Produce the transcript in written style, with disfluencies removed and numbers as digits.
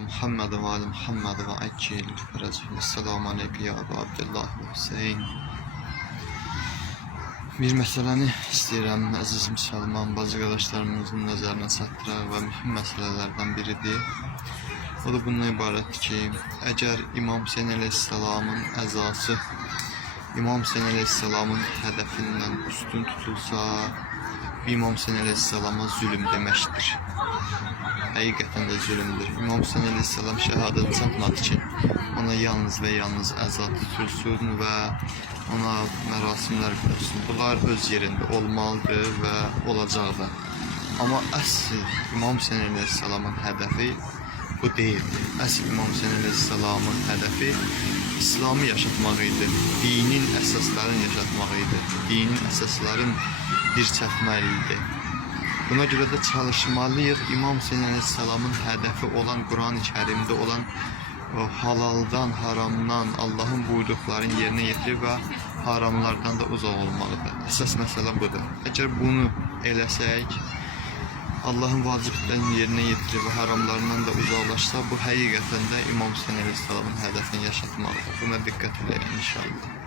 Muhammed ve Ali Muhammed ve Akil Esselamu Aleyke ya Ebu Abdullah ve Hüseyin. Bir məsələni istəyirəm əziz müsəlman bazı qardaşlarımızın nəzərinə çatdıraq və mühüm məsələlərdən biridir. O da bundan ibarətdir ki, əgər İmam Hüseyin əleyhissalamın əzası İmam Hüseyin əleyhissalamın hədəfindən üstün tutulsa, İmam Hüseyin əleyhissalama zülm deməkdir. Həqiqətən də zülmdür. İmam Hüseyin əleyhissalam şəhadət çatmadı ki, ona yalnız və yalnız əza tutulsun və ona mərasimlər qılsın. Bunlar öz yerində olmalıdır və olacaq da. Amma əsl İmam Hüseyin əleyhissalamın hədəfi bu deyildir. Əsl İmam Hüseyin əleyhissalamın hədəfi İslamı yaşatmaq idi. Dinin əsaslarını yaşatmaq idi. Dinin əsaslarını dirçəltməli. Buna görə də çalışmalıyıq. İmam Hüseyin əleyhissalamın hədəfi olan Qur'an-ı-Kərimdə olan o halaldan, haramdan, Allahın buyurduqlarını yerinə yetirib və haramlardan da uzaq olmalıdır. Əsas məsələ budur. Əgər bunu eləsək, Allahın vaciblərini yerinə yetirib və haramlarından da uzaqlaşsa, bu həqiqətən də İmam Hüseyin əleyhissalamın hədəfini yaşatmalıdır. Buna diqqət edin inşallah.